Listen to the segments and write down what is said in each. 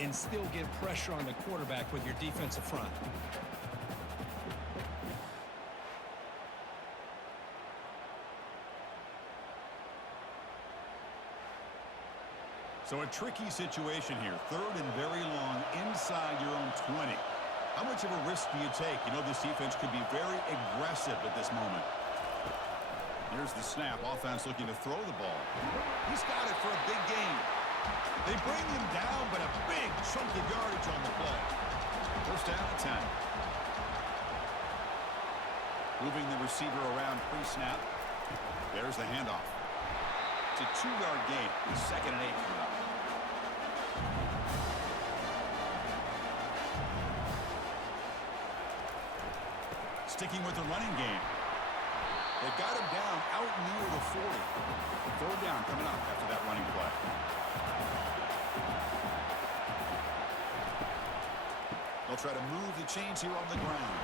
and still get pressure on the quarterback with your defensive front. So a tricky situation here. 3rd and very long inside your own 20. How much of a risk do you take? You know this defense could be very aggressive at this moment. Here's the snap. Offense looking to throw the ball. He's got it for a big gain. They bring him down, but a big chunk of yardage on the play. 1st down and 10. Moving the receiver around pre-snap. There's the handoff. It's a 2-yard gain. 2nd and 8 coming up. Sticking with the running game. They've got him down out near the 40. 3rd down coming up after that running play. They'll try to move the chains here on the ground.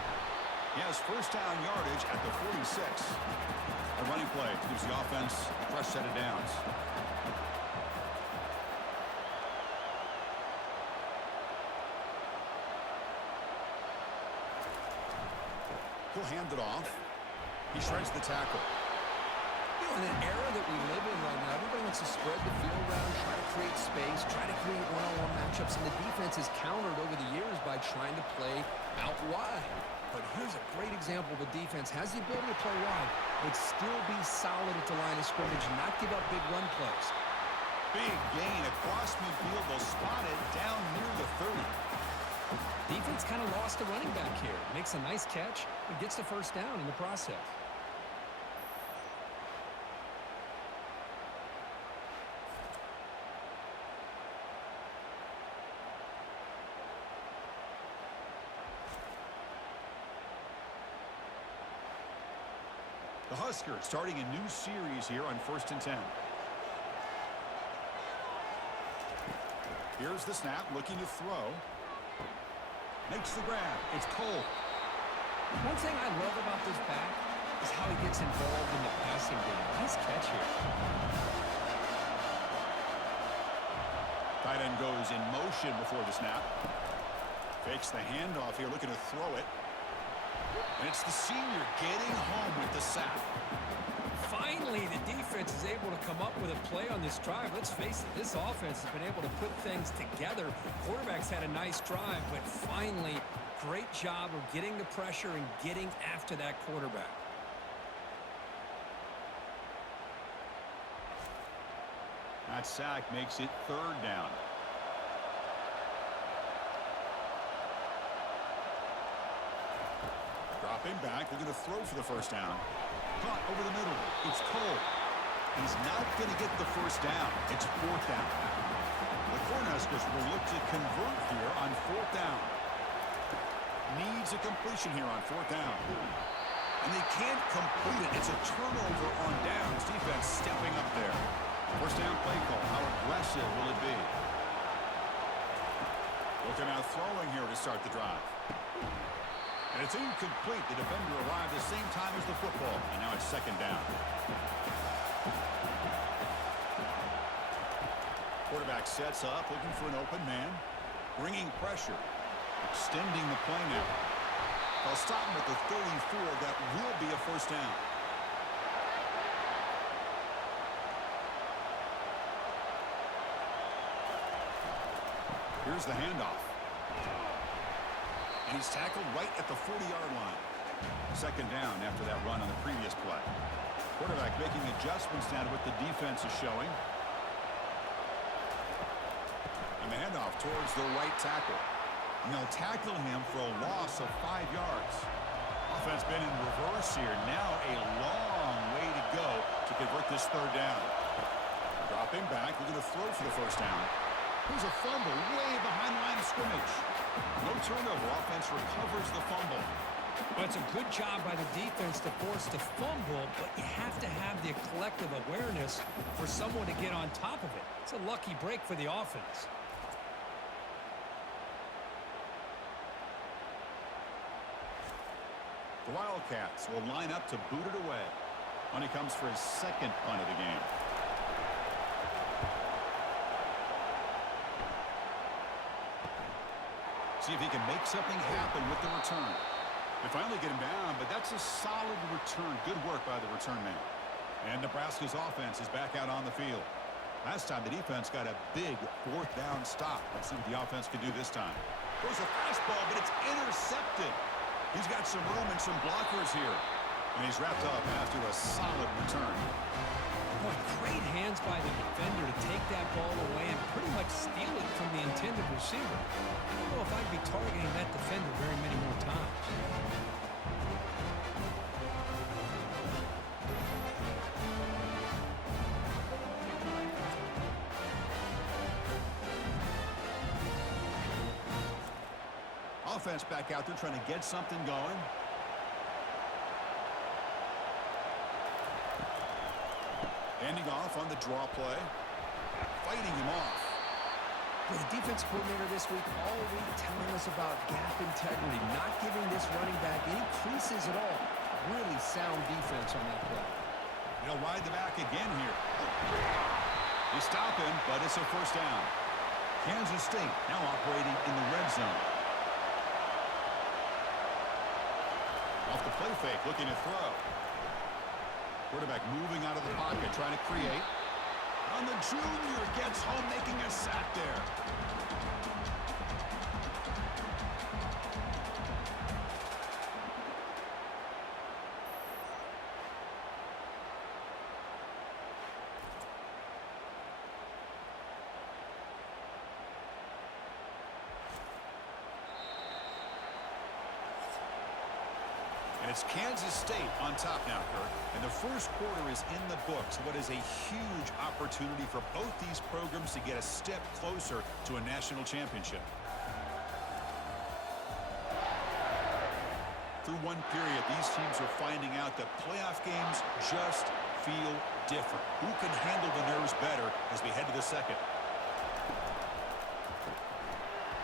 He has 1st down yardage at the 46. A running play gives the offense a fresh set of downs. He'll hand it off. He shreds the tackle. You know, in an era that we live in right now, everybody wants to spread the field around, try to create space, try to create one-on-one matchups, and the defense has countered over the years by trying to play out wide. But here's a great example of a defense has the ability to play wide, but still be solid at the line of scrimmage and not give up big run plays. Big gain across midfield. They'll spot it down near the 30. Defense kind of lost the running back here. Makes a nice catch and gets the 1st down in the process. The Huskers starting a new series here on 1st and 10. Here's the snap, looking to throw. Makes the grab. It's Cole. One thing I love about this back is how he gets involved in the passing game. Nice catch here. Tight end goes in motion before the snap. Fakes the handoff here, looking to throw it. And it's the senior getting home with the sack. Finally, the defense is able to come up with a play on this drive. Let's face it, this offense has been able to put things together. Quarterback's had a nice drive, but finally, great job of getting the pressure and getting after that quarterback. That sack makes it 3rd down. Dropping back, looking to throw for the 1st down. Caught over the middle. It's Cole. He's not going to get the 1st down. It's 4th down. The Cornhuskers will look to convert here on 4th down. Needs a completion here on 4th down. And they can't complete it. It's a turnover on downs. Defense stepping up there. 1st down play call. How aggressive will it be? Looking out throwing here to start the drive. And it's incomplete. The defender arrived the same time as the football. And now it's 2nd down. Quarterback sets up, looking for an open man. Bringing pressure. Extending the play now. They'll stop him at the 34. That will be a 1st down. Here's the handoff. And he's tackled right at the 40-yard line. 2nd down after that run on the previous play. Quarterback making adjustments now to what the defense is showing. And the handoff towards the right tackle. And they'll tackle him for a loss of 5 yards. Offense been in reverse here. Now a long way to go to convert this 3rd down. Dropping back, looking to throw for the 1st down. Here's a fumble way behind the line of scrimmage. No turnover. Offense recovers the fumble. Well, it's a good job by the defense to force the fumble, but you have to have the collective awareness for someone to get on top of it. It's a lucky break for the offense. The Wildcats will line up to boot it away when he comes for his 2nd punt of the game. See if he can make something happen with the return. They finally get him down, but that's a solid return. Good work by the return man. And Nebraska's offense is back out on the field. Last time the defense got a big fourth down stop. Let's see what the offense can do this time. There's a fastball, but it's intercepted. He's got some room and some blockers here. And he's wrapped up after a solid return. Boy, great hands by the defender to take that ball away and pretty much steal it from the intended receiver. I don't know if I'd be targeting that defender very many more times. Offense back out there trying to get something going. Handing off on the draw play. Fighting him off. Well, the defense coordinator this week all week telling us about gap integrity, not giving this running back any creases at all. Really sound defense on that play. They'll ride the back again here. They stop him, but it's a first down. Kansas State now operating in the red zone. Off the play fake, looking to throw. Quarterback moving out of the pocket, trying to create. And the junior gets home, making a sack there. And it's Kansas State on top now, Kirk. And the first quarter is in the books. What is a huge opportunity for both these programs to get a step closer to a national championship. Through one period, these teams are finding out that playoff games just feel different. Who can handle the nerves better as we head to the second?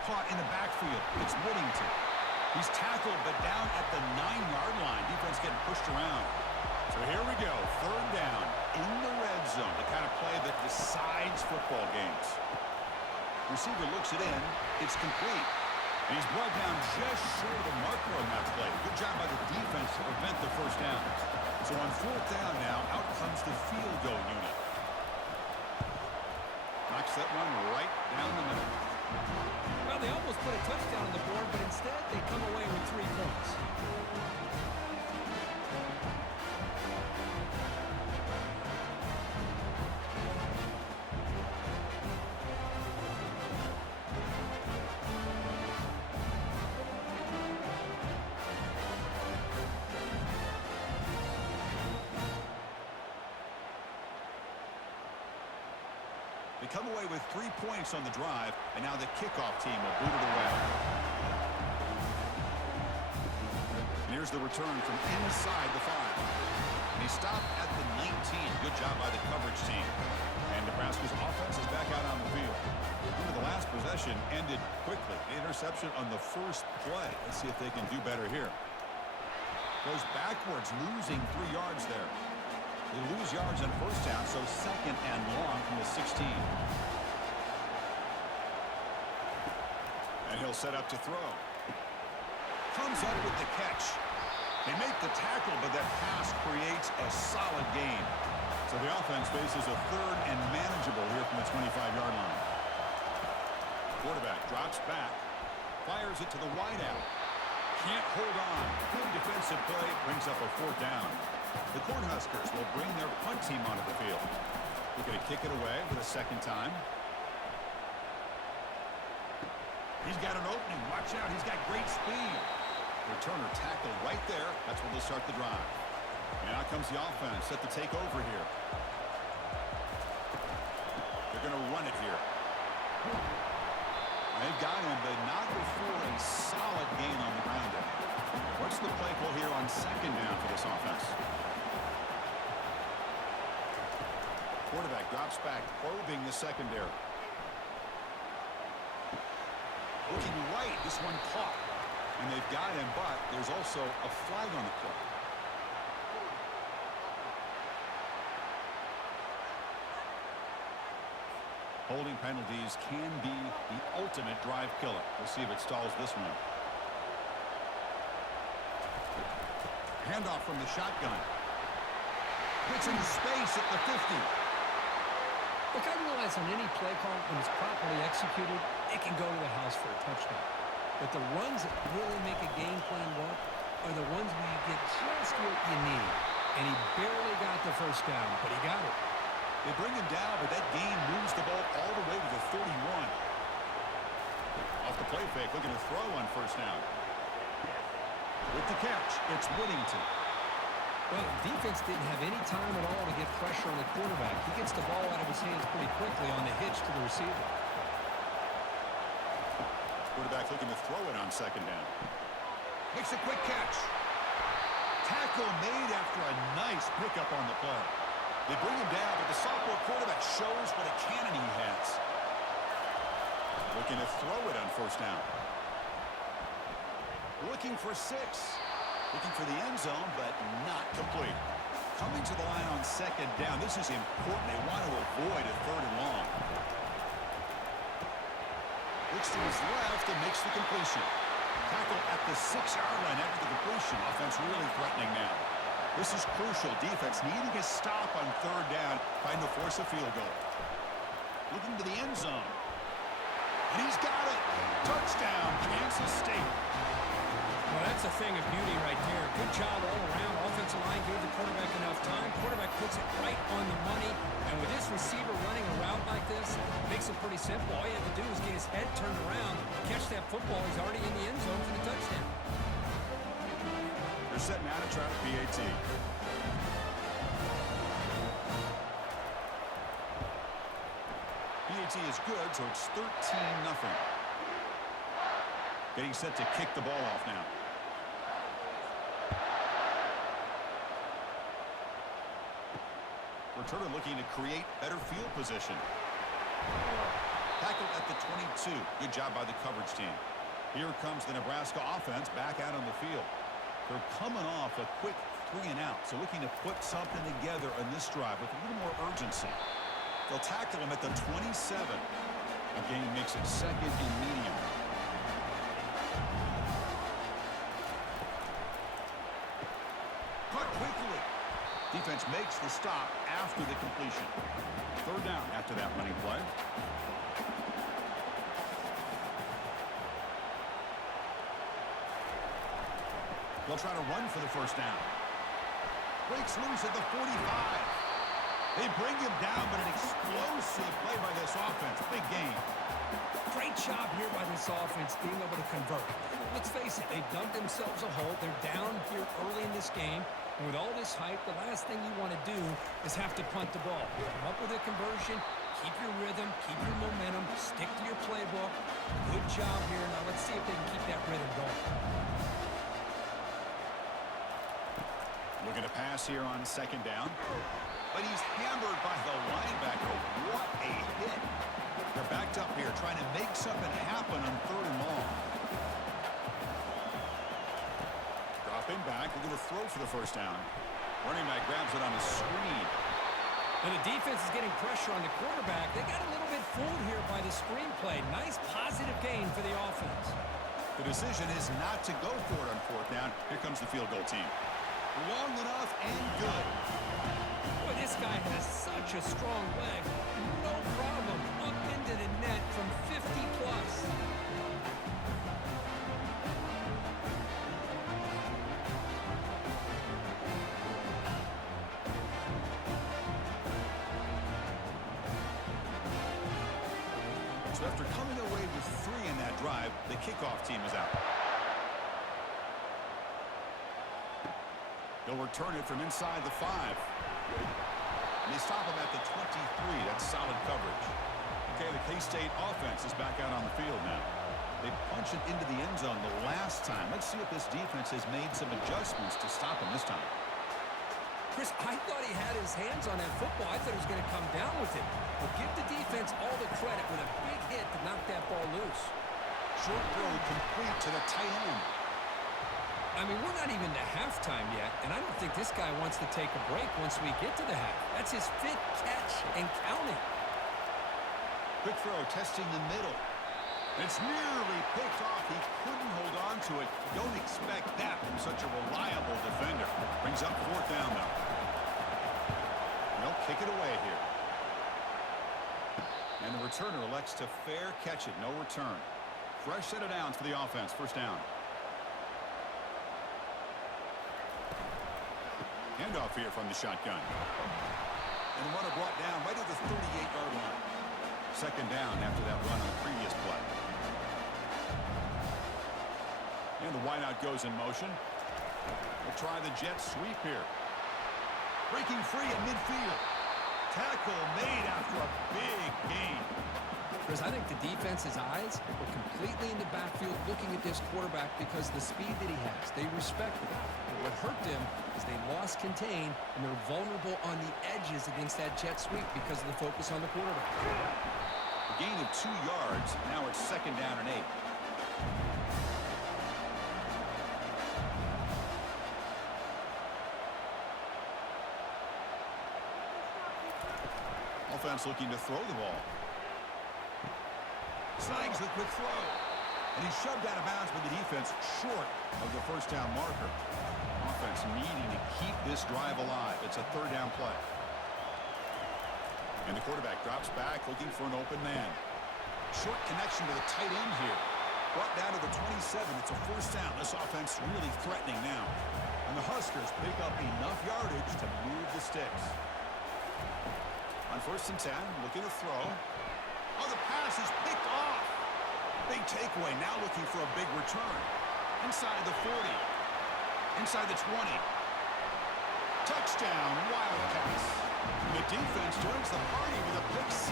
Caught in the backfield. It's Whittington. He's tackled, but down at the 9-yard line. Defense getting pushed around. So here we go. Third down in the red zone. The kind of play that decides football games. Receiver looks it in. It's complete. And he's brought down just short of the marker on that play. Good job by the defense to prevent the first down. So on fourth down now, out comes the field goal unit. Knocks that one right down the middle. Well, they almost put a touchdown on the board, but instead they come away with 3 points. They come away with 3 points on the drive, and now the kickoff team will boot it away. And here's the return from inside the 5. And he stopped at the 19. Good job by the coverage team. And Nebraska's offense is back out on the field. The last possession ended quickly. The interception on the first play. Let's see if they can do better here. Goes backwards, losing 3 yards there. They lose yards on first down, so second and long from the 16. And he'll set up to throw. Comes up with the catch. They make the tackle, but that pass creates a solid gain. So the offense faces a third and manageable here from the 25-yard line. Quarterback drops back, fires it to the wideout. Can't hold on. Good defensive play, brings up a fourth down. The Cornhuskers will bring their punt team onto the field. Looking to kick it away for the second time. He's got an opening. Watch out. He's got great speed. Returner tackled right there. That's where they'll start the drive. And out comes the offense set to take over here. They're going to run it here. They've got him, but not before a solid gain on the ground. What's the play call here on second down for this offense? Quarterback drops back, probing the secondary. Looking right, this one caught. And they've got him, but there's also a flag on the play. Holding penalties can be the ultimate drive killer. We'll see if it stalls this one. Handoff from the shotgun. Gets into space at the 50. Look, I realize on any play call, when it's properly executed, it can go to the house for a touchdown. But the runs that really make a game plan work are the ones where you get just what you need. And he barely got the first down, but he got it. They bring him down, but that gain moves the ball all the way to the 31. Off the play fake, looking to throw on first down. With the catch, it's Whittington. Well, defense didn't have any time at all to get pressure on the quarterback. He gets the ball out of his hands pretty quickly on the hitch to the receiver. Quarterback looking to throw it on second down. Makes a quick catch. Tackle made after a nice pickup on the play. They bring him down, but the sophomore quarterback shows what a cannon he has. Looking to throw it on first down. Looking for 6. Looking for the end zone, but not complete. Coming to the line on second down. This is important. They want to avoid a third and long. Looks to his left and makes the completion. Tackle at the 6-yard line after the completion. Offense really threatening now. This is crucial. Defense needing a stop on third down, trying to force a field goal. Looking to the end zone. And he's got it. Touchdown, Kansas State. Well, that's a thing of beauty right there. Good job all around. Offensive line gave the quarterback enough time. Quarterback puts it right on the money. And with this receiver running a route like this, it makes it pretty simple. All you have to do is get his head turned around, catch that football. He's already in the end zone for the touchdown. They're setting out to try to PAT. PAT is good, so it's 13-0. Getting set to kick the ball off now. Returner looking to create better field position. Tackled at the 22. Good job by the coverage team. Here comes the Nebraska offense back out on the field. They're coming off a quick 3-and-out, so looking to put something together on this drive with a little more urgency. They'll tackle him at the 27. Again, makes it second and medium. Cut quickly. Defense makes the stop after the completion. Third down after that running play. They'll try to run for the first down. Breaks loose at the 45. They bring him down, but an explosive play by this offense. Big game. Great job here by this offense being able to convert. Let's face it, they've dug themselves a hole. They're down here early in this game. And with all this hype, the last thing you want to do is have to punt the ball. Come up with a conversion, keep your rhythm, keep your momentum, stick to your playbook. Good job here. Now let's see if they can keep that rhythm going. Looking to pass here on second down. But he's hammered by the linebacker. What a hit. They're backed up here trying to make something happen on third and long. Dropping back. We're going to throw for the first down. Running back grabs it on the screen. And the defense is getting pressure on the quarterback. They got a little bit fooled here by the screen play. Nice positive gain for the offense. The decision is not to go for it on fourth down. Here comes the field goal team. Long enough and good. Boy, this guy has such a strong leg. No problem. Up into the net from 50 plus. So after coming away with 3 in that drive, the kickoff team is out. They'll return it from inside the 5. And they stop him at the 23. That's solid coverage. Okay, the K-State offense is back out on the field now. They punch it into the end zone the last time. Let's see if this defense has made some adjustments to stop him this time. Chris, I thought he had his hands on that football. I thought he was going to come down with it. But give the defense all the credit with a big hit to knock that ball loose. Short throw complete to the tight end. I mean, we're not even to halftime yet, and I don't think this guy wants to take a break once we get to the half. That's his 5th catch and counting. Quick throw, testing the middle. It's nearly picked off. He couldn't hold on to it. Don't expect that from such a reliable defender. Brings up 4th down, though. They'll kick it away here. And the returner elects to fair catch it. No return. Fresh set of downs for the offense. 1st down. Handoff here from the shotgun. And the runner brought down right at the 38-yard line. 2nd down after that run on the previous play. And the wideout goes in motion. We'll try the jet sweep here. Breaking free at midfield. Tackle made after a big gain. Chris, I think the defense's eyes were completely in the backfield looking at this quarterback because of the speed that he has. They respect him. What hurt them is they lost contain, and they're vulnerable on the edges against that jet sweep because of the focus on the quarterback. A gain of 2 yards. Now it's 2nd down and 8. Offense looking to throw the ball. Snags the quick throw. And he's shoved out of bounds with the defense short of the 1st down marker. Offense needing to keep this drive alive. It's a 3rd down play. And the quarterback drops back looking for an open man. Short connection to the tight end here. Brought down to the 27. It's a 1st down. This offense really threatening now. And the Huskers pick up enough yardage to move the sticks. On 1st and 10, looking to throw. Oh, the pass is picked off. Big takeaway, now looking for a big return. Inside the 40. Inside the 20. Touchdown, Wildcats. And the defense joins the party with a pick 6.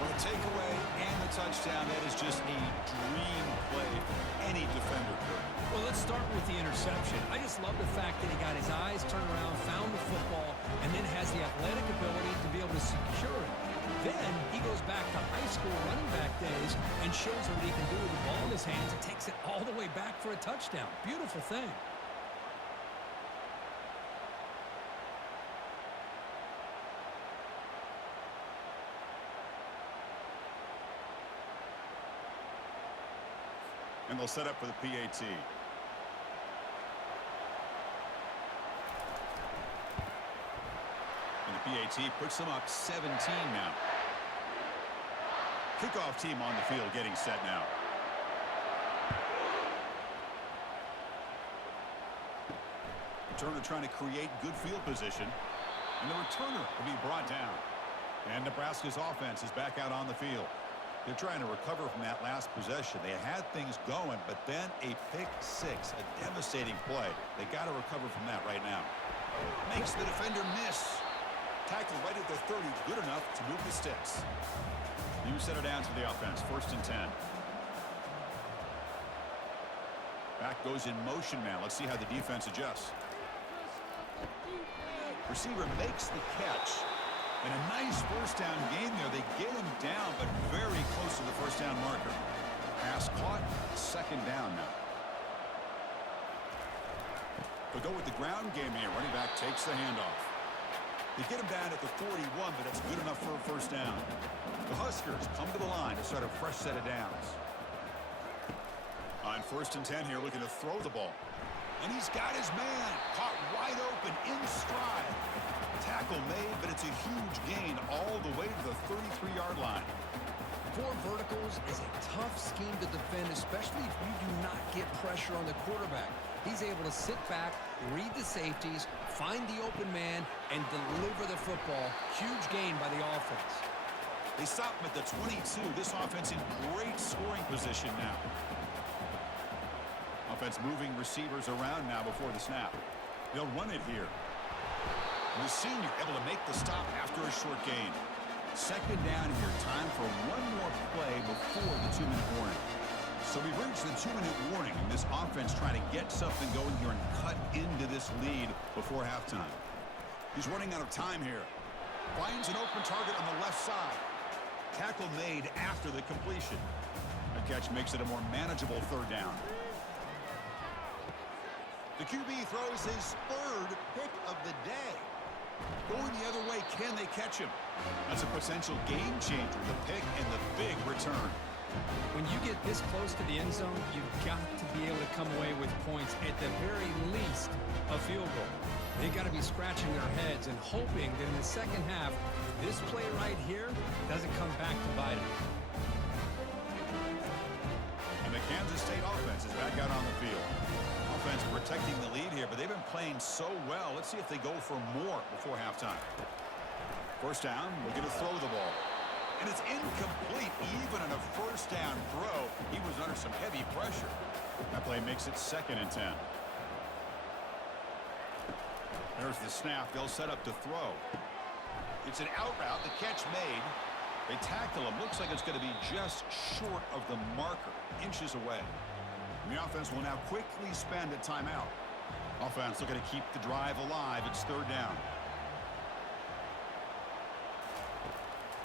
Well, the takeaway and the touchdown, that is just a dream play for any defender could. Well, let's start with the interception. I just love the fact that he got his eyes turned around, found the football, and then has the athletic ability to be able to secure it. Then he goes back to high school running back days and shows what he can do with the ball in his hands and takes it all the way back for a touchdown. Beautiful thing. And they'll set up for the PAT. And the PAT puts them up 17 now. Kickoff team on the field getting set now. Returner trying to create good field position. And the returner will be brought down. And Nebraska's offense is back out on the field. They're trying to recover from that last possession. They had things going, but then a pick 6, a devastating play. They got to recover from that right now. Makes the defender miss. Tackle right at the 30, good enough to move the sticks. New set of downs for the offense, 1st and 10. Back goes in motion now. Let's see how the defense adjusts. Receiver makes the catch. And a nice 1st down gain there. They get him down, but very close to the 1st down marker. Pass caught, 2nd down now. They'll go with the ground game here. Running back takes the handoff. They get him down at the 41, but it's good enough for a 1st down. The Huskers come to the line to start a fresh set of downs. On 1st and 10 here, looking to throw the ball. And he's got his man caught wide open in stride. Tackle made, but it's a huge gain all the way to the 33-yard line. 4 verticals is a tough scheme to defend, especially if you do not get pressure on the quarterback. He's able to sit back, read the safeties, find the open man, and deliver the football. Huge gain by the offense. They stop him at the 22. This offense in great scoring position now. Offense moving receivers around now before the snap. They'll run it here. And the senior able to make the stop after a short gain. 2nd down here. Time for one more play before the 2-minute warning. So we've reached the 2-minute warning, and this offense trying to get something going here and cut into this lead before halftime. He's running out of time here. Finds an open target on the left side. Tackle made after the completion. The catch makes it a more manageable 3rd down. The QB throws his 3rd pick of the day. Going the other way, can they catch him? That's a potential game changer, the pick and the big return. When you get this close to the end zone, you've got to be able to come away with points, at the very least a field goal. They've got to be scratching their heads and hoping that in the second half, this play right here doesn't come back to bite them. And the Kansas State offense is back out on the field. Offense protecting the lead here, but they've been playing so well. Let's see if they go for more before halftime. First down, looking to throw the ball. And it's incomplete. Even on a first down throw, he was under some heavy pressure. That play makes it 2nd and 10. There's the snap. They'll set up to throw. It's an out route. The catch made. They tackle him. Looks like it's going to be just short of the marker, inches away. And the offense will now quickly spend a timeout. Offense looking to keep the drive alive. It's 3rd down.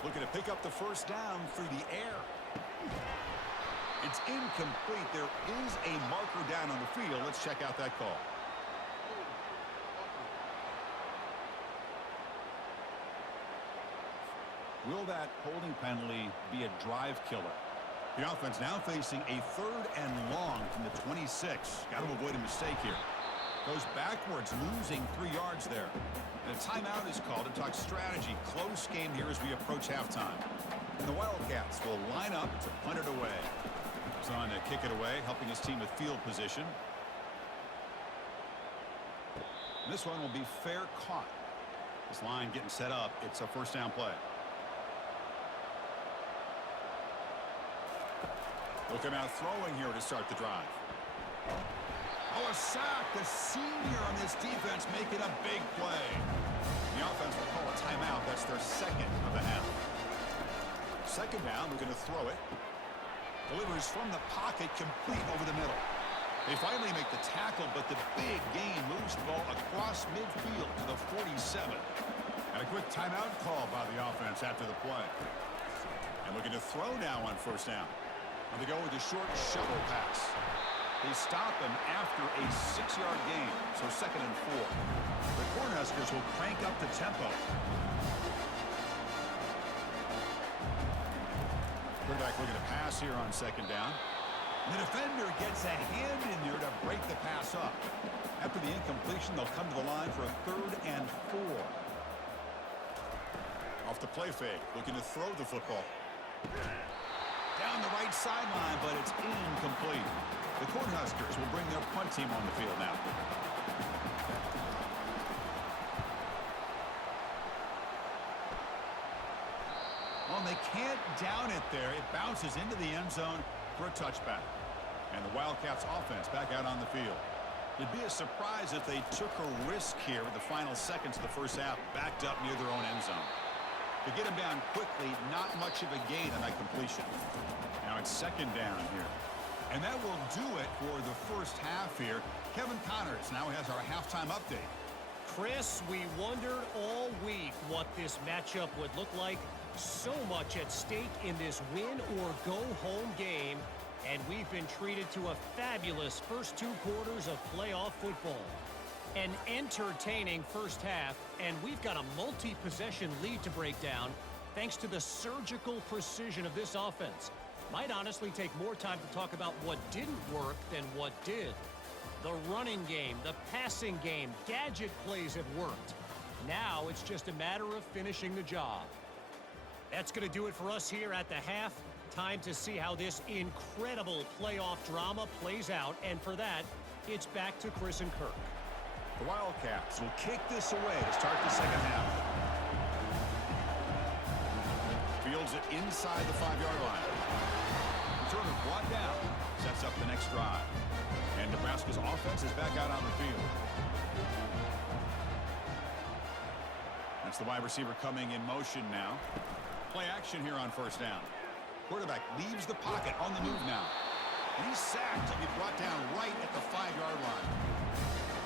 Looking to pick up the first down through the air. It's incomplete. There is a marker down on the field. Let's check out that call. Will that holding penalty be a drive killer? The offense now facing a 3rd and long from the 26. Got to avoid a mistake here. Goes backwards, losing 3 yards there. And a timeout is called to talk strategy. Close game here as we approach halftime. And the Wildcats will line up to punt it away. He's on to kick it away, helping his team with field position. And this one will be fair caught. This line getting set up. It's a first down play. Looking out throwing here to start the drive. Oh, a sack. The senior on this defense making a big play. The offense will call a timeout. That's their 2nd of the half. 2nd down. We're going to throw it. Delivers from the pocket, complete over the middle. They finally make the tackle, but the big gain moves the ball across midfield to the 47. And a quick timeout call by the offense after the play. And looking to throw now on first down. And they go with a short shovel pass. They stop him after a 6-yard gain, so 2nd and 4. The Cornhuskers will crank up the tempo. Quarterback looking to pass here on 2nd down. And the defender gets a hand in there to break the pass up. After the incompletion, they'll come to the line for a 3rd and 4. Off the play fake, looking to throw the football. Down the right sideline, but it's incomplete. The Cornhuskers will bring their punt team on the field now. Well, they can't down it there. It bounces into the end zone for a touchback. And the Wildcats offense back out on the field. It'd be a surprise if they took a risk here with the final seconds of the first half, backed up near their own end zone. To get him down quickly, not much of a gain on that completion. Now it's 2nd down here. And that will do it for the first half here. Kevin Connors now has our halftime update. Chris, we wondered all week what this matchup would look like. So much at stake in this win or go home game. And we've been treated to a fabulous first 2 quarters of playoff football. An entertaining first half, and we've got a multi-possession lead to break down thanks to the surgical precision of this offense. Might honestly take more time to talk about what didn't work than what did. The running game, the passing game, gadget plays have worked. Now it's just a matter of finishing the job. That's going to do it for us here at the half. Time to see how this incredible playoff drama plays out, and for that, it's back to Chris and Kirk. The Wildcats will kick this away to start the second half. Fields it inside the 5-yard line. Returner brought down. Sets up the next drive. And Nebraska's offense is back out on the field. That's the wide receiver coming in motion now. Play action here on first down. Quarterback leaves the pocket on the move now. And he's sacked and be brought down right at the 5-yard line.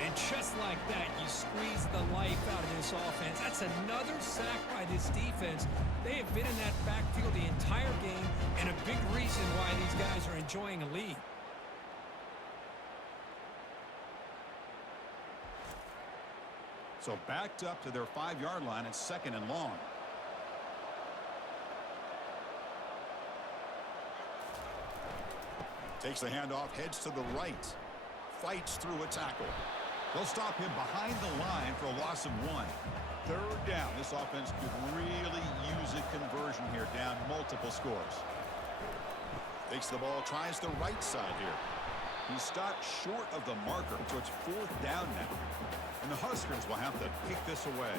And just like that, you squeeze the life out of this offense. That's another sack by this defense. They have been in that backfield the entire game, and a big reason why these guys are enjoying a lead. So backed up to their 5-yard line, it's 2nd and long. Takes the handoff, heads to the right. Fights through a tackle. They'll stop him behind the line for a loss of 1. Third down. This offense could really use a conversion here, down multiple scores. Takes the ball, tries the right side here. He stopped short of the marker, so it's 4th down now. And the Huskers will have to kick this away.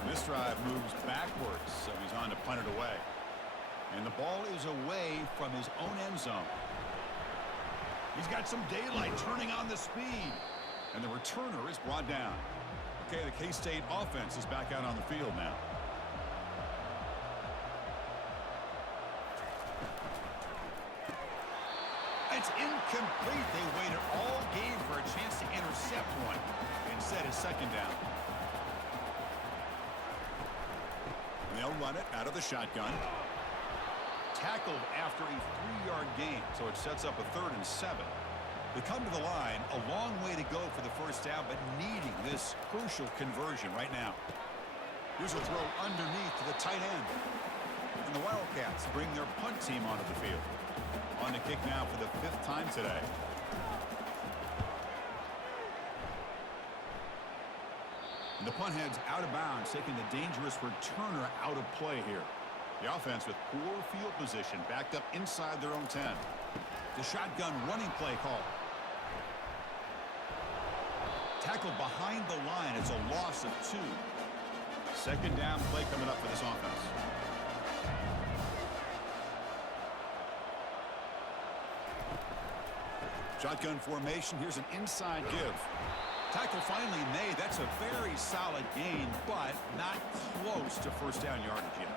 And this drive moves backwards, so he's on to punt it away. And the ball is away from his own end zone. He's got some daylight turning on the speed. And the returner is brought down. Okay, the K-State offense is back out on the field now. It's incomplete. They waited all game for a chance to intercept one. Instead, it's 2nd down. And they'll run it out of the shotgun. Tackled after a 3-yard gain, so it sets up a 3rd and 7. They come to the line, a long way to go for the 1st down, but needing this crucial conversion right now. Here's a throw underneath to the tight end. And the Wildcats bring their punt team onto the field. On to kick now for the 5th time today. And the punt heads out of bounds, taking the dangerous returner out of play here. The offense with poor field position, backed up inside their own 10. The shotgun running play call. Tackled behind the line. It's a loss of 2. 2nd down play coming up for this offense. Shotgun formation. Here's an inside give. Tackle finally made. That's a very solid gain, but not close to 1st down yardage yet.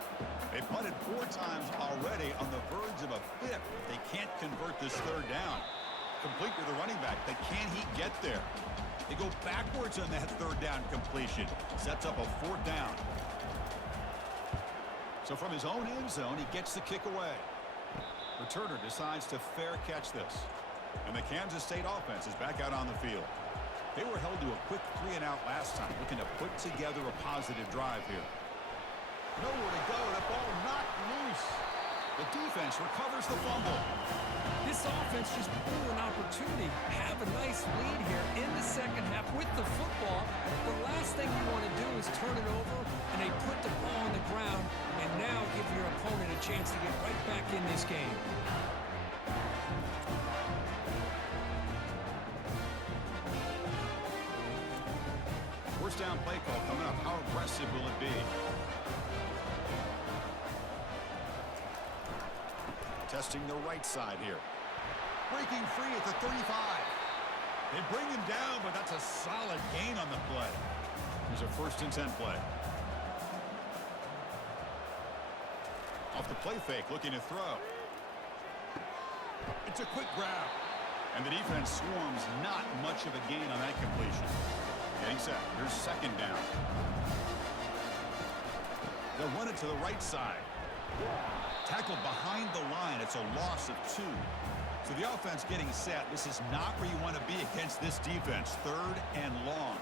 They punted 4 times already, on the verge of a 5th. They can't convert this 3rd down. Complete to the running back, but can he get there? They go backwards on that 3rd down completion. Sets up a 4th down. So from his own end zone, he gets the kick away. Returner decides to fair catch this. And the Kansas State offense is back out on the field. They were held to a quick 3-and-out last time, looking to put together a positive drive here. Nowhere to go. The ball knocked loose. The defense recovers the fumble. This offense just blew an opportunity. Have a nice lead here in the 2nd half with the football. The last thing you want to do is turn it over, and they put the ball on the ground, and now give your opponent a chance to get right back in this game. First down play call coming up. How aggressive will it be? Testing the right side here. Breaking free at the 35. They bring him down, but that's a solid gain on the play. Here's a 1st and 10 play. Off the play fake, looking to throw. It's a quick grab. And the defense swarms, not much of a gain on that completion. Getting set. Here's 2nd down. They'll run it to the right side. Tackled behind the line. It's a loss of 2. So the offense getting set. This is not where you want to be against this defense. 3rd and long.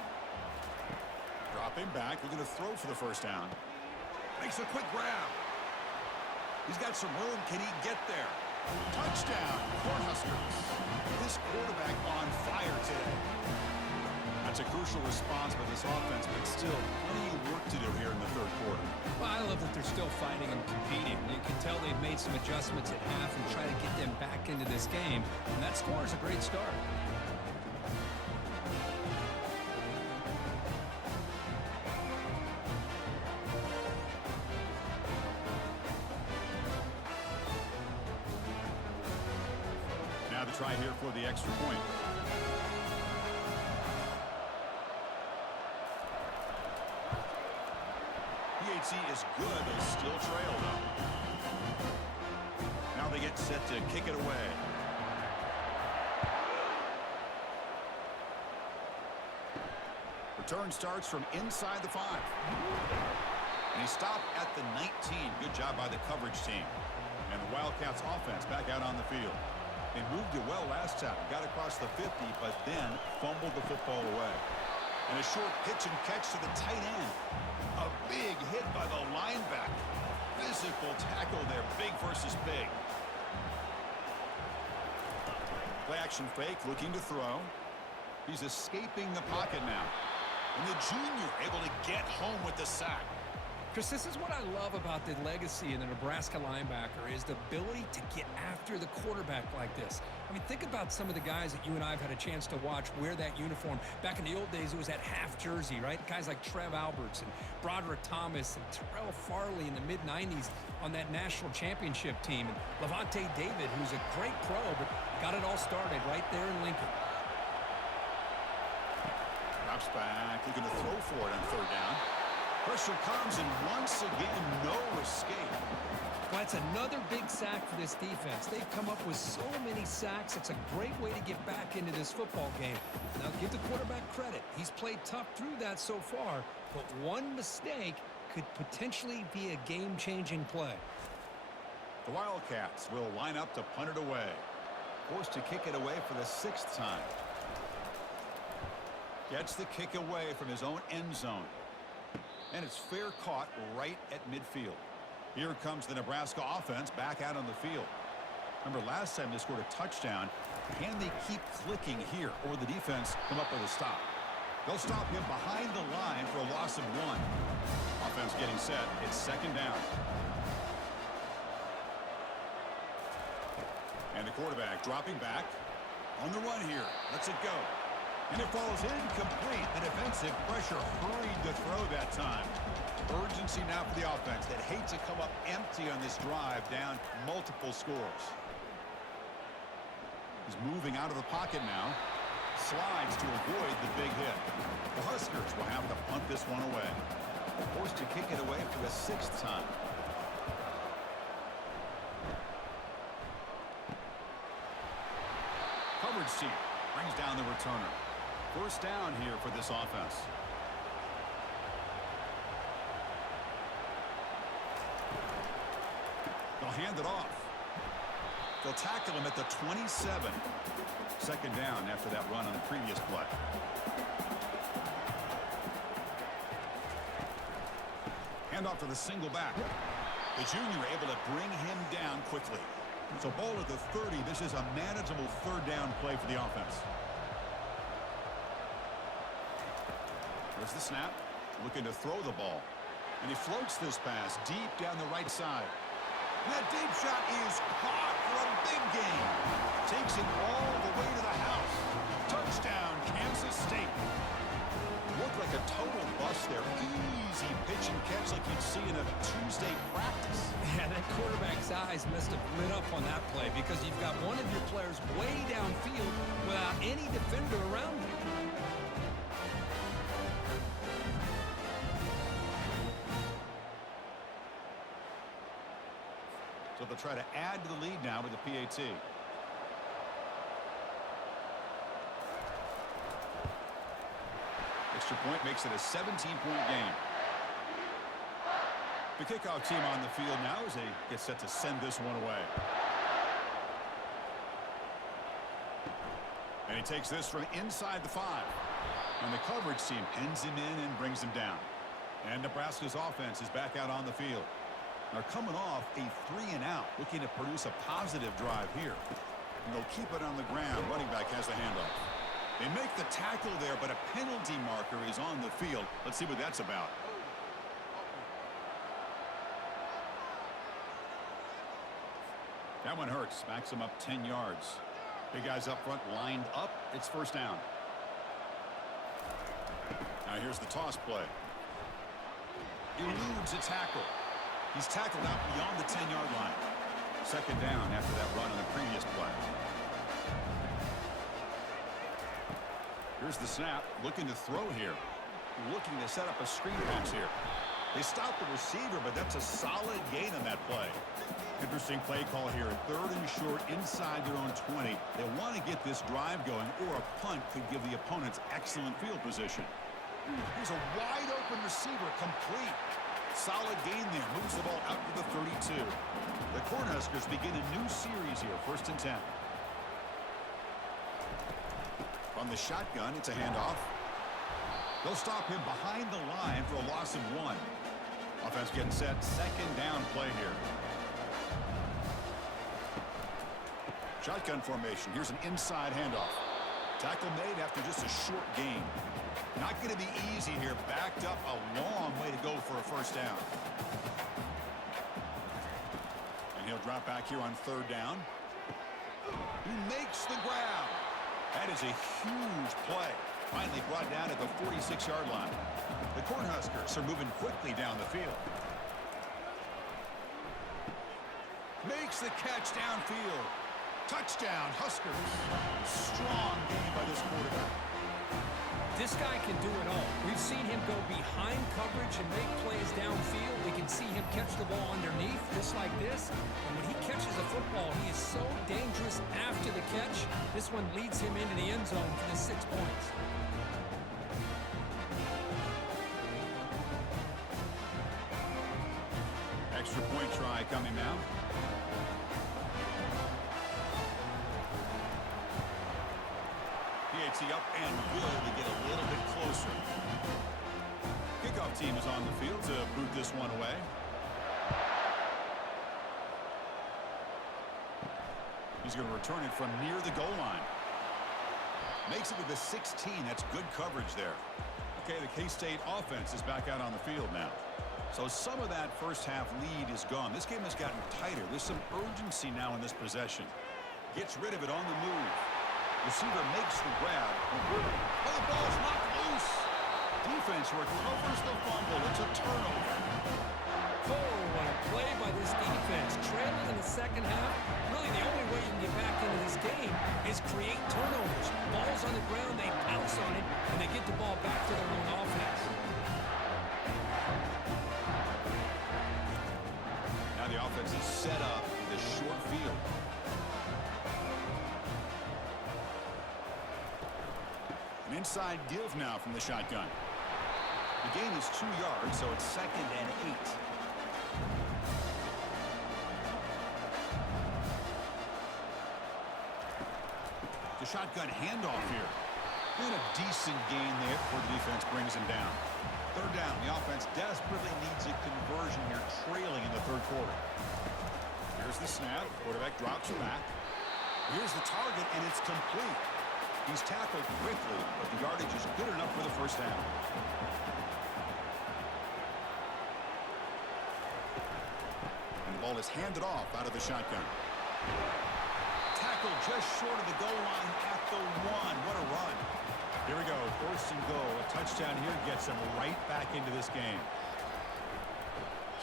Dropping back. We're going to throw for the 1st down. Makes a quick grab. He's got some room. Can he get there? Touchdown, Cornhuskers. This quarterback on fire today. That's a crucial response by this offense, but still plenty of work to do here in the 3rd quarter. Well, I love that they're still fighting and competing. You can tell they've made some adjustments at half and try to get them back into this game. And that score is a great start. Now the try here for the extra point. PHC is good. They still trail, though. Now they get set to kick it away. Return starts from inside the 5. And he stopped at the 19. Good job by the coverage team. And the Wildcats offense back out on the field. They moved it well last time. Got across the 50, but then fumbled the football away. And a short pitch and catch to the tight end. A big hit by the linebacker. Physical tackle there, big versus big. Play action fake, looking to throw. He's escaping the pocket now. And the junior able to get home with the sack. Chris, this is what I love about the legacy in the Nebraska linebacker is the ability to get after the quarterback like this. I mean, think about some of the guys that you and I have had a chance to watch wear that uniform. Back in the old days, it was that half jersey, right? Guys like Trev Alberts and Broderick Thomas and Terrell Farley in the mid-90s on that national championship team. And Levante David, who's a great pro, but got it all started right there in Lincoln. Drops back, looking to throw for it on third down. Pressure comes, and once again, no escape. Well, that's another big sack for this defense. They've come up with so many sacks. It's a great way to get back into this football game. Now, give the quarterback credit. He's played tough through that so far, but one mistake could potentially be a game-changing play. The Wildcats will line up to punt it away. Forced to kick it away for the 6th time. Gets the kick away from his own end zone. And it's fair caught right at midfield. Here comes the Nebraska offense back out on the field. Remember, last time they scored a touchdown. Can they keep clicking here, or the defense come up with a stop? They'll stop him behind the line for a loss of 1. Offense getting set. It's 2nd down. And the quarterback dropping back. On the run here. Lets it go. And it falls incomplete. The defensive pressure hurried to throw that time. Urgency now for the offense that hates to come up empty on this drive, down multiple scores. He's moving out of the pocket now. Slides to avoid the big hit. The Huskers will have to punt this one away. Forced to kick it away for the 6th time. Coverage team brings down the returner. First down here for this offense. They'll hand it off. They'll tackle him at the 27. 2nd down after that run on the previous play. Hand off to the single back. The junior able to bring him down quickly. So ball at the 30. This is a manageable 3rd down play for the offense. There's the snap. Looking to throw the ball. And he floats this pass deep down the right side. And that deep shot is caught for a big gain. Takes it all the way to the house. Touchdown, Kansas State. Looked like a total bust there. Easy pitch and catch like you'd see in a Tuesday practice. Yeah, that quarterback's eyes must have lit up on that play because you've got one of your players way downfield without any defender around him. So they'll try to add to the lead now with the PAT. Extra point makes it a 17-point game. The kickoff team on the field now as they get set to send this one away. And he takes this from inside the 5. And the coverage team pins him in and brings him down. And Nebraska's offense is back out on the field. They're coming off a 3-and-out, looking to produce a positive drive here. And they'll keep it on the ground. Running back has the handoff. They make the tackle there, but a penalty marker is on the field. Let's see what that's about. That one hurts. Backs him up 10 yards. Big guys up front lined up. It's 1st down. Now here's the toss play. Eludes a tackle. He's tackled out beyond the 10-yard line. 2nd down after that run on the previous play. Here's the snap. Looking to throw here. Looking to set up a screen pass here. They stop the receiver, but that's a solid gain on that play. Interesting play call here. 3rd and short inside their own 20. They want to get this drive going, or a punt could give the opponents excellent field position. Here's a wide-open receiver, complete. Solid gain there. Moves the ball out to the 32. The Cornhuskers begin a new series here. 1st and 10. From the shotgun, it's a handoff. They'll stop him behind the line for a loss of 1. Offense getting set. 2nd down play here. Shotgun formation. Here's an inside handoff. Tackle made after just a short gain. Not going to be easy here. Backed up a long way to go for a first down. And he'll drop back here on third down. He makes the grab. That is a huge play. Finally brought down at the 46-yard line. The Cornhuskers are moving quickly down the field. Makes the catch downfield. Touchdown, Huskers. Strong game by this quarterback. This guy can do it all. We've seen him go behind coverage and make plays downfield. We can see him catch the ball underneath, just like this. And when he catches a football, he is so dangerous after the catch. This one leads him into the end zone for the 6 points. Extra point try coming now. Up and good to get a little bit closer. Kickoff team is on the field to boot this one away. He's going to return it from near the goal line. Makes it to the 16. That's good coverage there. Okay, the K-State offense is back out on the field now. So some of that first half lead is gone. This game has gotten tighter. There's some urgency now in this possession. Gets rid of it on the move. Receiver makes the grab. Oh, the ball's knocked loose. Defense recovers the fumble. It's a turnover. Oh, what a play by this defense. Trailing in the second half. Really, the only way you can get back into this game is create turnovers. Ball's on the ground, they pounce on it, and they get the ball back to their own offense. Now the offense is set up with a short field. An inside give now from the shotgun. The gain is 2 yards, so it's 2nd and 8. The shotgun handoff here. And a decent gain there before the defense brings him down. Third down. The offense desperately needs a conversion here, trailing in the third quarter. Here's the snap. Quarterback drops back. Here's the target, and it's complete. He's tackled quickly, but the yardage is good enough for the first down. And the ball is handed off out of the shotgun. Tackled just short of the goal line at the 1. What a run. Here we go. 1st and goal. A touchdown here gets him right back into this game.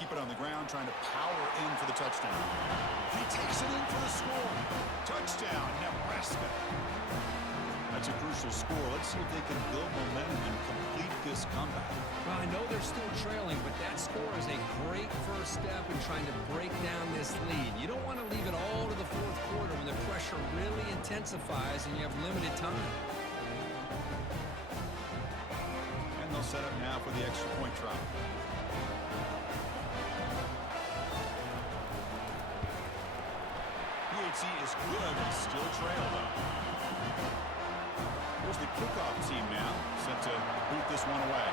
Keep it on the ground, trying to power in for the touchdown. He takes it in for the score. Touchdown, Nebraska. That's a crucial score. Let's see if they can build momentum and complete this comeback. Well, I know they're still trailing, but that score is a great first step in trying to break down this lead. You don't want to leave it all to the fourth quarter when the pressure really intensifies and you have limited time. And they'll set up now for the extra point try. PHC is good and still trail, though. Here's the kickoff team now, set to boot this one away.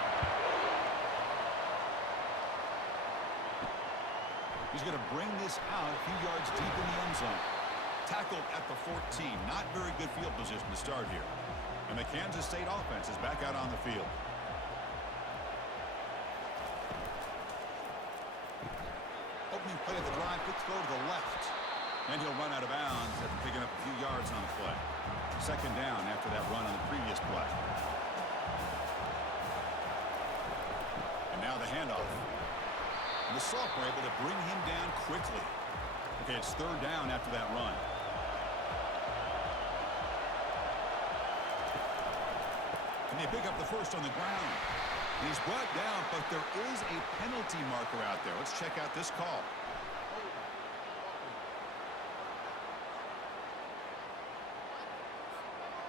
He's going to bring this out a few yards deep in the end zone. Tackled at the 14. Not very good field position to start here. And the Kansas State offense is back out on the field. Opening play of the drive, quick throw to the left. And he'll run out of bounds after picking up a few yards on the play. 2nd down after that run on the previous play. And now the handoff. And the Soft were able to bring him down quickly. Okay, it's 3rd down after that run. And they pick up the first on the ground. And he's brought down, but there is a penalty marker out there. Let's check out this call.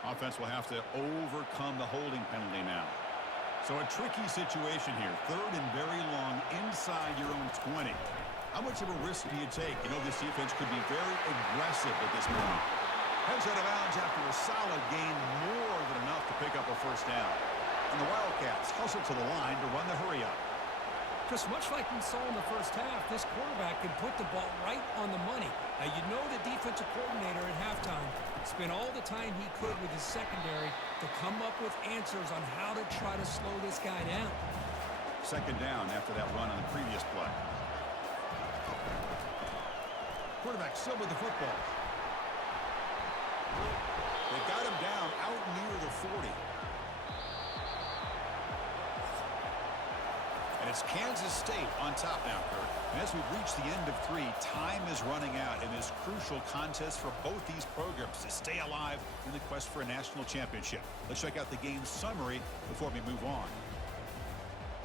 Offense will have to overcome the holding penalty now. So a tricky situation here. 3rd and very long inside your own 20. How much of a risk do you take? You know, this defense could be very aggressive at this moment. Heads out of bounds after a solid gain, more than enough to pick up a first down. And the Wildcats hustle to the line to run the hurry up. Just much like we saw in the first half, this quarterback can put the ball right on the money. Now, you know the defensive coordinator at halftime spent all the time he could with his secondary to come up with answers on how to try to slow this guy down. Second down after that run on the previous play. Quarterback still with the football. They got him down out near the 40. And it's Kansas State on top now, Kurt. And as we've reached the end of 3, time is running out in this crucial contest for both these programs to stay alive in the quest for a national championship. Let's check out the game summary before we move on.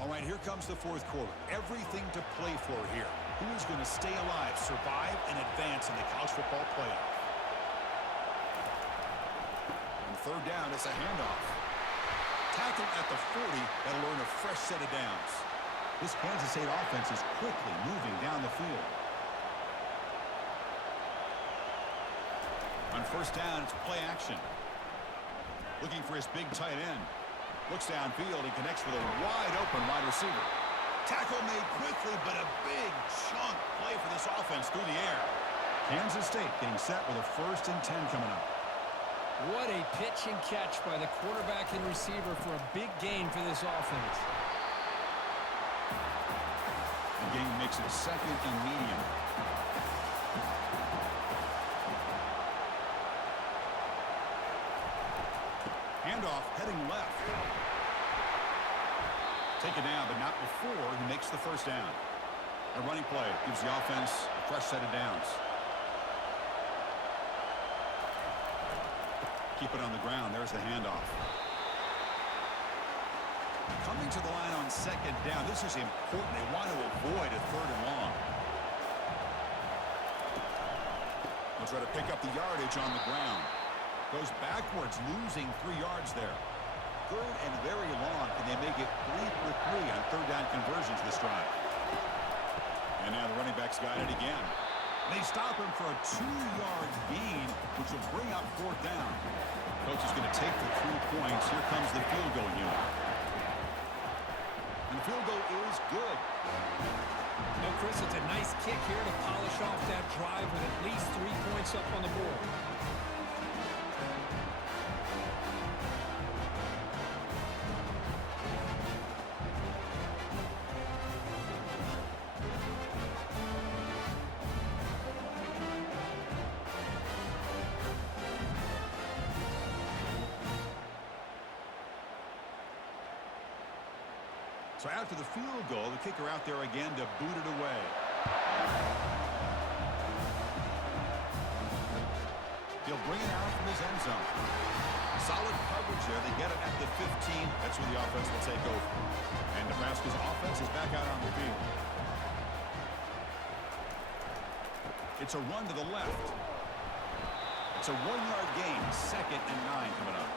All right, here comes the fourth quarter. Everything to play for here. Who is going to stay alive, survive, and advance in the college football playoff? On third down, it's a handoff. Tackle at the 40. That'll earn a fresh set of downs. This Kansas State offense is quickly moving down the field. On first down, it's play action. Looking for his big tight end. Looks downfield and connects with a wide-open wide receiver. Tackle made quickly, but a big chunk play for this offense through the air. Kansas State getting set with a 1st and 10 coming up. What a pitch and catch by the quarterback and receiver for a big gain for this offense. The game makes it 2nd and medium. Handoff heading left. Taken down, but not before he makes the first down. A running play gives the offense a fresh set of downs. Keep it on the ground. There's the handoff. Coming to the line on 2nd down. This is important. They want to avoid a 3rd and long. They'll try to pick up the yardage on the ground. Goes backwards, losing 3 yards there. 3rd and very long. Can they make it 3 for 3 on 3rd down conversions this drive? And now the running back's got it again. They stop him for a 2-yard gain, which will bring up 4th down. Coach is going to take the 3 points. Here comes the field goal unit. And the field goal is good. No, Chris, it's a nice kick here to polish off that drive with at least 3 points up on the board. So after the field goal, the kicker out there again to boot it away. He'll bring it out from his end zone. Solid coverage there. They get it at the 15. That's where the offense will take over. And Nebraska's offense is back out on the field. It's a run to the left. It's a 1-yard gain. 2nd and 9 coming up.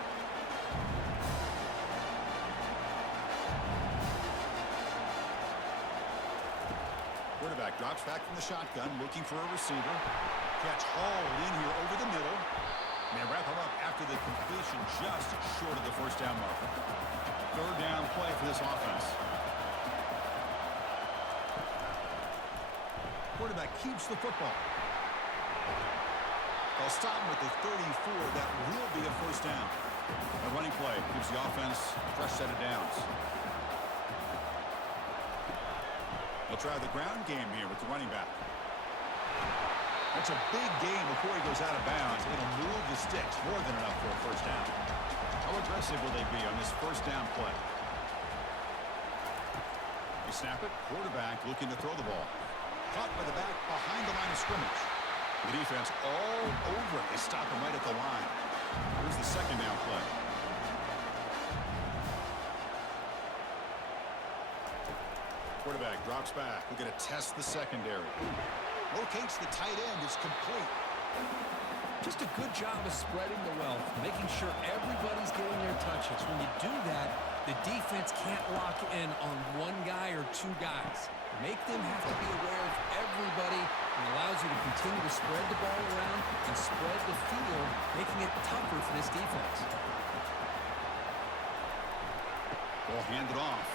Quarterback drops back from the shotgun, looking for a receiver. Catch hauled in here over the middle. And they wrap him up after the completion just short of the 1st down marker. 3rd down play for this offense. Quarterback keeps the football. They'll stop him with the 34. That will be a 1st down. A running play gives the offense a fresh set of downs. They'll try the ground game here with the running back. That's a big gain before he goes out of bounds. It'll move the sticks more than enough for a 1st down. How aggressive will they be on this 1st down play? They snap it. Quarterback looking to throw the ball. Caught by the back behind the line of scrimmage. The defense all over it. They stop him right at the line. Here's the 2nd down play. Quarterback drops back. We're going to test the secondary. Locates the tight end. It's complete. Just a good job of spreading the wealth, making sure everybody's getting their touches. When you do that, the defense can't lock in on 1 guy or 2 guys. Make them have to be aware of everybody, and allows you to continue to spread the ball around and spread the field, making it tougher for this defense. Ball handed off.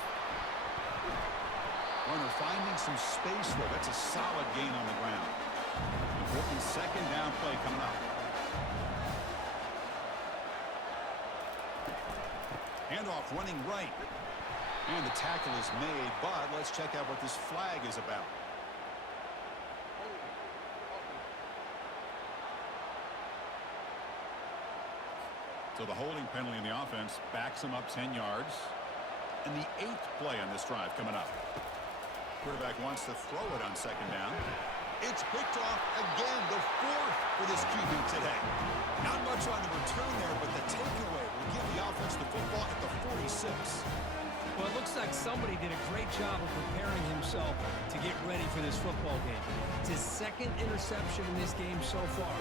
Runner finding some space there. That's a solid gain on the ground. Important second down play coming up. Handoff running right. And the tackle is made, but let's check out what this flag is about. So the holding penalty in the offense backs him up 10 yards. And the 8th play on this drive coming up. Quarterback wants to throw it on second down. It's picked off again, the 4th for this QB today. Not much on the return there, but the takeaway will give the offense the football at the 46. Well, it looks like somebody did a great job of preparing himself to get ready for this football game. It's his 2nd interception in this game so far.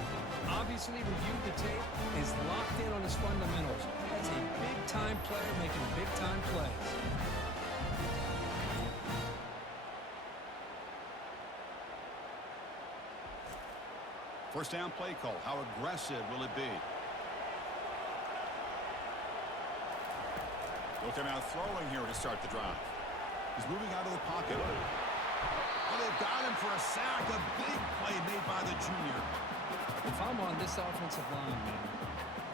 Obviously reviewed the tape, is locked in on his fundamentals. That's a big-time player making big-time plays. First down play call. How aggressive will it be? Looking out throwing here to start the drive. He's moving out of the pocket. Oh, they've got him for a sack. A big play made by the junior. If I'm on this offensive line, man,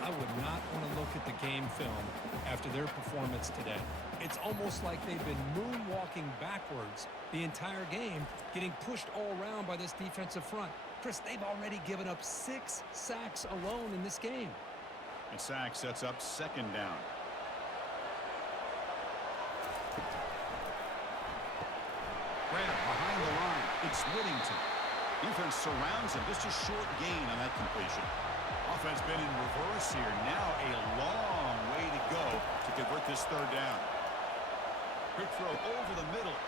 I would not want to look at the game film after their performance today. It's almost like they've been moonwalking backwards the entire game, getting pushed all around by this defensive front. Chris, they've already given up 6 sacks alone in this game. And sack sets up second down. Grab behind the line. It's Whittington. Defense surrounds him. Just a short gain on that completion. Offense been in reverse here. Now a long way to go to convert this third down. Quick throw over the middle.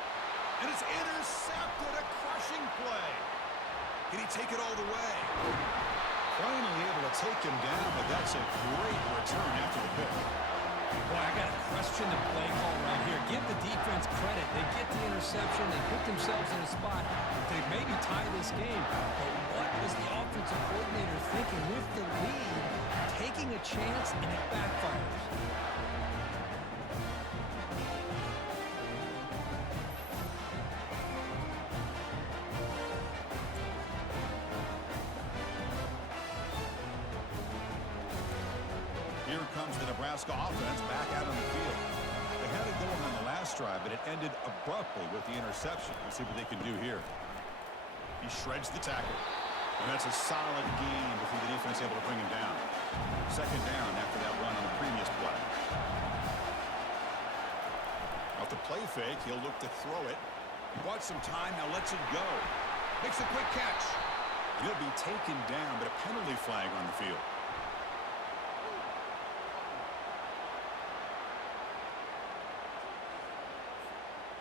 And it's intercepted. A crushing play. Can he take it all the way? Finally able to take him down, but that's a great return after the pick. Boy, I got to question the play call right here. Give the defense credit. They get the interception. They put themselves in a spot to maybe tie this game. But what was the offensive coordinator thinking with the lead, taking a chance, and it backfires? Here comes the Nebraska offense back out on the field. They had it going on the last drive, but it ended abruptly with the interception. Let's see what they can do here. He shreds the tackle. And that's a solid gain before the defense able to bring him down. Second down after that run on the previous play. Off the play fake, he'll look to throw it. Bought some time, now lets it go. Makes a quick catch. And he'll be taken down, but a penalty flag on the field.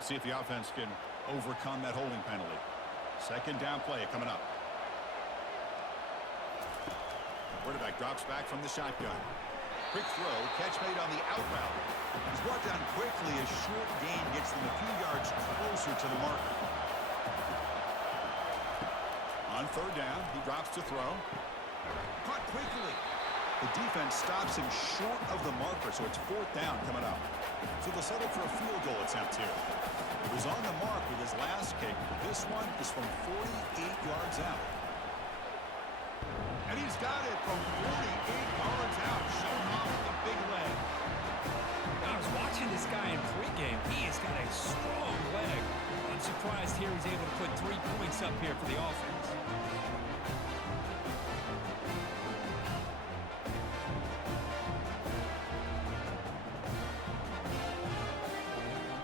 See if the offense can overcome that holding penalty. Second down play coming up. Quarterback drops back from the shotgun. Quick throw, catch made on the out route. He's brought down quickly. A short gain gets them a few yards closer to the marker. On third down, he drops to throw. Caught quickly. The defense stops him short of the marker, so it's fourth down coming up. So they'll settle for a field goal attempt here. He was on the mark with his last kick, but this one is from 48 yards out. And he's got it from 48 yards out. Showing off with a big leg. I was watching this guy in pregame. He has got a strong leg. I'm surprised here he's able to put 3 points up here for the offense.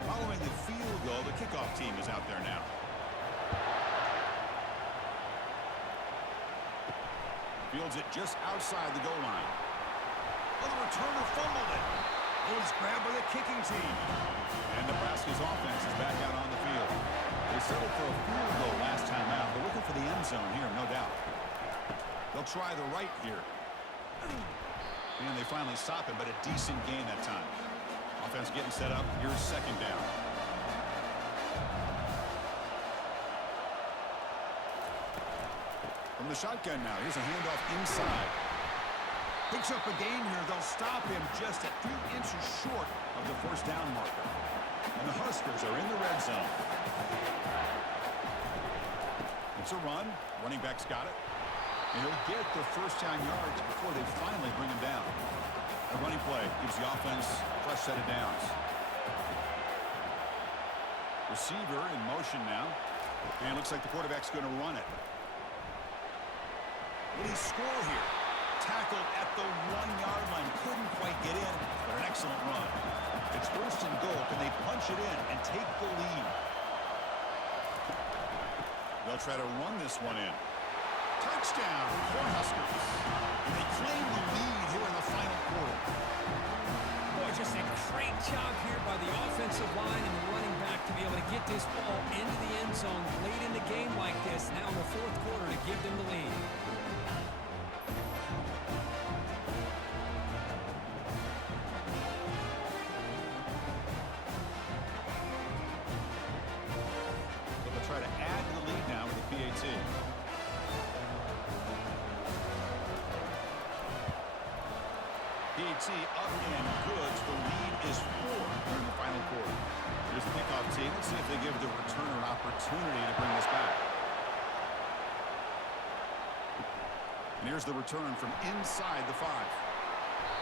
Following the field goal, the kickoff team is out there now. Fields it just outside the goal line. Oh, the returner fumbled it. It was grabbed by the kicking team. And Nebraska's offense is back out on the field. They settled for a field goal last time out. They're looking for the end zone here, no doubt. They'll try the right here. And they finally stop it, but a decent gain that time. Offense getting set up. Here's second down. From the shotgun now. Here's a handoff inside. Picks up a gain here. They'll stop him just a few inches short of the first down marker. And the Huskers are in the red zone. It's a run. Running back's got it. And he'll get the first down yards before they finally bring him down. A running play gives the offense a fresh set of downs. Receiver in motion now. And looks like the quarterback's going to run it. Will he score here? Tackled at the 1-yard line. Couldn't quite get in, but an excellent run. It's first and goal. Can they punch it in and take the lead? They'll try to run this one in. Touchdown for Huskers. And they claim the lead here in the final quarter. Boy, just a great job here by the offensive line and the running back to be able to get this ball into the end zone late in the game like this, now in the fourth quarter, to give them the lead. They'll try to add to the lead now with the PAT. PAT up and good. The lead is 4 during the final quarter. Here's the kickoff team. Let's see if they give the returner an opportunity to bring this back. And here's the return from inside the 5.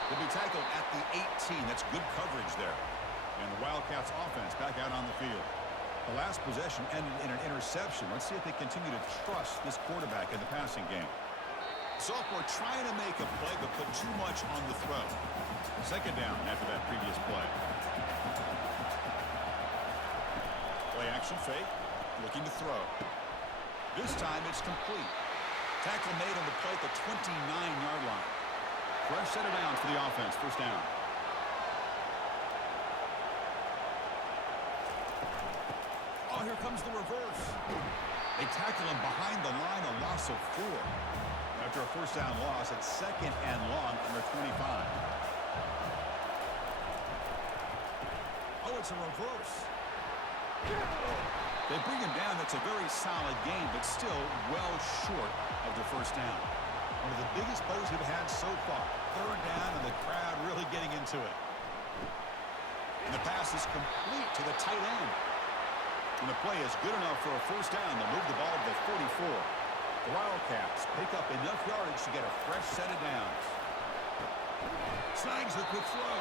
He'll be tackled at the 18. That's good coverage there. And the Wildcats offense back out on the field. The last possession ended in an interception. Let's see if they continue to trust this quarterback in the passing game. Sophomore trying to make a play, but put too much on the throw. Second down after that previous play. Play action fake. Looking to throw. This time it's complete. Tackle made on the play at the 29-yard line. Fresh set of downs for the offense. First down. Oh, here comes the reverse. They tackle him behind the line, a loss of 4. After a first down loss, it's second and long from their 25. Oh, it's a reverse. They bring him down. That's a very solid game, but still well short of the first down. One of the biggest plays we've had so far. Third down, and the crowd really getting into it. And the pass is complete to the tight end. And the play is good enough for a first down. They'll move the ball to the 44. The Wildcats pick up enough yardage to get a fresh set of downs. Snags the quick throw.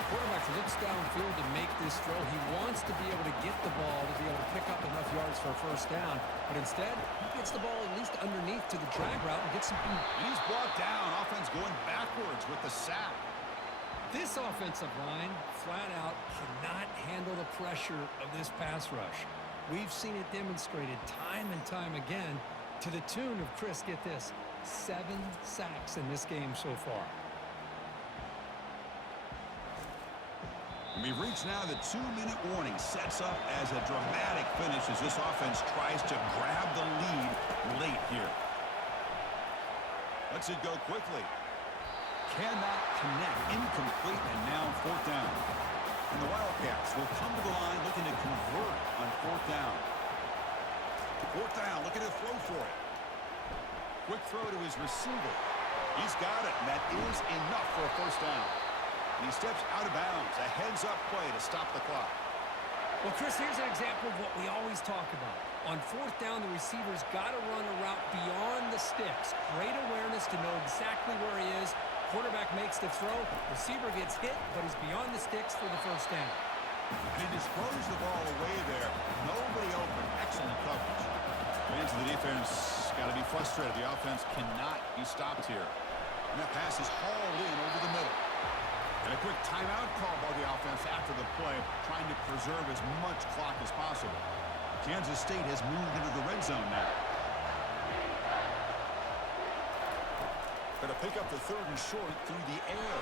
The quarterback looks downfield to make this throw. He wants to be able to get the ball to be able to pick up enough yards for a first down. But instead, he gets the ball at least underneath to the drag route and gets some. And he's brought down. Offense going backwards with the sack. This offensive line, flat out, cannot handle the pressure of this pass rush. We've seen it demonstrated time and time again to the tune of, Chris, get this, 7 sacks in this game so far. And we've reached now the 2-minute warning. Sets up as a dramatic finish as this offense tries to grab the lead late here. Lets it go quickly. Cannot connect. Incomplete, and now fourth down. And the Wildcats will come to the line looking to convert on fourth down. Fourth down, looking to throw for it. Quick throw to his receiver. He's got it, and that is enough for a first down. And he steps out of bounds. A heads-up play to stop the clock. Well, Chris, here's an example of what we always talk about. On fourth down, the receiver's got to run a route beyond the sticks. Great awareness to know exactly where he is. Quarterback makes the throw. Receiver gets hit, but he's beyond the sticks for the first down. And he just throws the ball away there. Nobody open. Excellent coverage. Fans of the defense got to be frustrated. The offense cannot be stopped here. And that pass is hauled in over the middle. And a quick timeout call by the offense after the play, trying to preserve as much clock as possible. Kansas State has moved into the red zone now. Going to pick up the third and short through the air.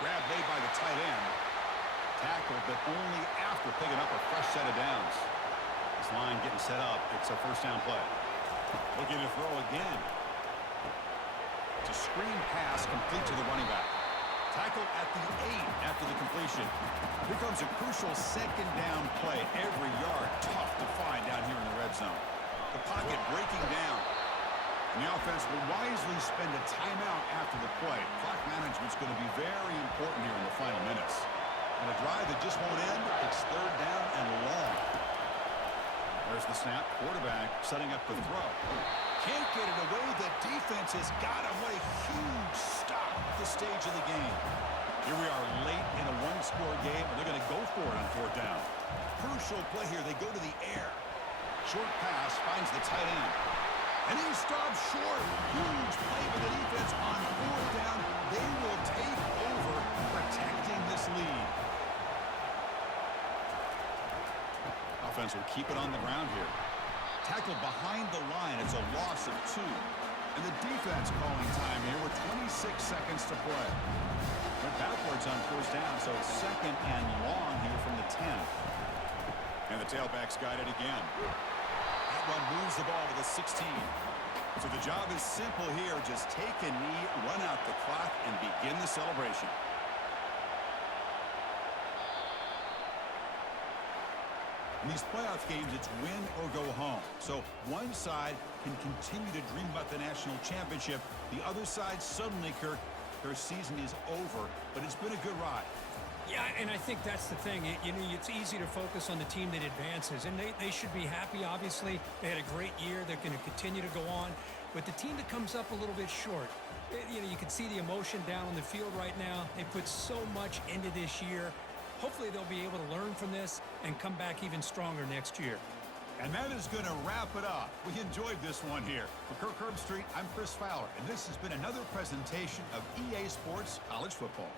Grab made by the tight end. Tackled, but only after picking up a fresh set of downs. This line getting set up. It's a first down play. Looking to throw again. It's a screen pass complete to the running back. Tackled at the 8 after the completion. Here comes a crucial second down play. Every yard tough to find down here in the red zone. The pocket breaking down. And the offense will wisely spend a timeout after the play. Clock management's going to be very important here in the final minutes. And a drive that just won't end. It's third down and long. There's the snap. Quarterback setting up the throw. Can't get it away. The defense has got him. What a huge stop at this stage of the game. Here we are late in a one-score game, and they're going to go for it on fourth down. Crucial play here. They go to the air. Short pass finds the tight end. And he stops short. Huge play by the defense on fourth down. They will take over protecting this lead. Offense will keep it on the ground here. Tackled behind the line. It's a loss of 2. And the defense calling time here with 26 seconds to play. They're backwards on first down, so it's second and long here from the 10. And the tailback's got it again. That one moves the ball to the 16. So the job is simple here. Just take a knee, run out the clock, and begin the celebration. In these playoff games, it's win or go home. So one side can continue to dream about the national championship. The other side suddenly, Kirk, their season is over, but it's been a good ride. Yeah, and I think that's the thing. It's easy to focus on the team that advances, and they should be happy, obviously. They had a great year. They're going to continue to go on. But the team that comes up a little bit short, you can see the emotion down on the field right now. They put so much into this year. Hopefully they'll be able to learn from this and come back even stronger next year. And that is going to wrap it up. We enjoyed this one here. For Kirk Herbstreit, I'm Chris Fowler, and this has been another presentation of EA Sports College Football.